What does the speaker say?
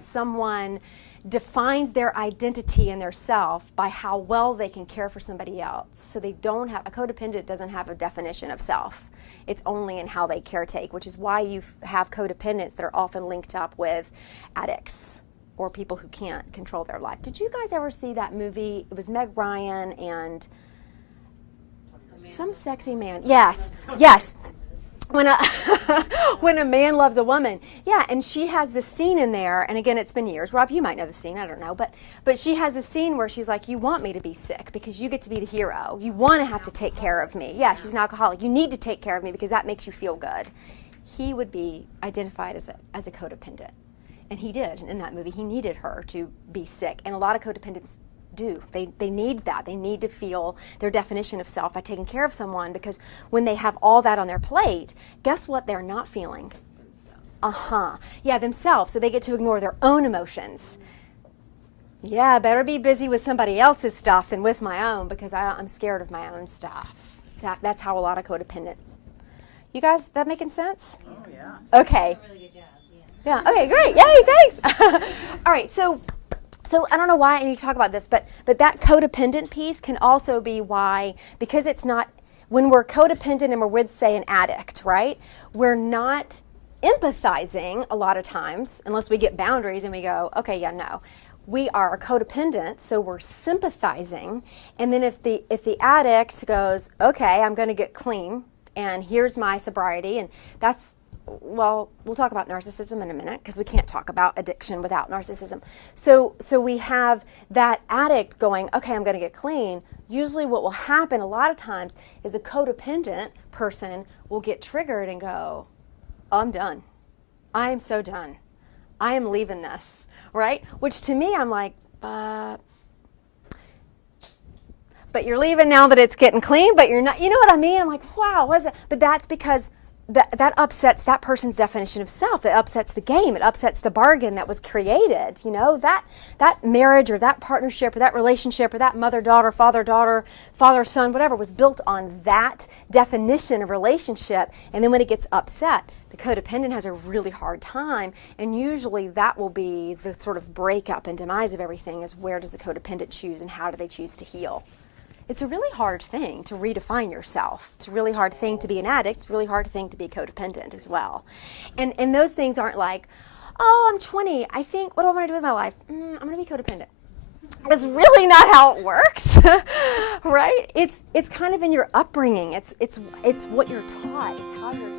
someone defines their identity and their self by how well they can care for somebody else. So they don't have, a codependent doesn't have a definition of self. It's only in how they caretake, which is why you have codependents that are often linked up with addicts or people who can't control their life. Did you guys ever see that movie? It was Meg Ryan and some sexy man. Yes, yes. When a, when a man loves a woman. Yeah, and she has this scene in there, and again, it's been years. Rob, you might know the scene, I don't know, but she has this scene where she's like, you want me to be sick because you get to be the hero. You want to have to take care of me. Yeah, she's an alcoholic. You need to take care of me because that makes you feel good. He would be identified as a codependent, and he did in that movie. He needed her to be sick, and a lot of codependents do. They need that. They need to feel their definition of self by taking care of someone, because when they have all that on their plate, guess what they're not feeling? Themselves. Yeah, themselves. So they get to ignore their own emotions. Yeah, better be busy with somebody else's stuff than with my own, because I'm scared of my own stuff. That's how a lot of codependent. You guys, that making sense? Oh, yeah. Okay. Really good job. Yeah, okay, great. Yay, thanks. All right, so I don't know why I need to talk about this, but that codependent piece can also be why, because it's not, when we're codependent and we're with, say, an addict, right, we're not empathizing a lot of times, unless we get boundaries and we go, okay, yeah, no. We are codependent, so we're sympathizing, and then if the addict goes, okay, I'm going to get clean, and here's my sobriety, and that's, well, we'll talk about narcissism in a minute, because we can't talk about addiction without narcissism. So we have that addict going, okay, I'm going to get clean. Usually what will happen a lot of times is the codependent person will get triggered and go, oh, I'm done. I am so done. I am leaving this, right? Which to me, I'm like, but you're leaving now that it's getting clean, but you're not, you know what I mean? I'm like, wow, what is it? But that's because that upsets that person's definition of self. It upsets the game. It upsets the bargain that was created. You know, that marriage or that partnership or that relationship or that mother-daughter, father-daughter, father-son, whatever, was built on that definition of relationship. And then when it gets upset, the codependent has a really hard time. And usually that will be the sort of breakup and demise of everything, is where does the codependent choose and how do they choose to heal? It's a really hard thing to redefine yourself. It's a really hard thing to be an addict. It's a really hard thing to be codependent as well. And those things aren't like, oh, I'm 20. I think, what do I want to do with my life? I'm going to be codependent. That's really not how it works, right? It's kind of in your upbringing. It's what you're taught. It's how you're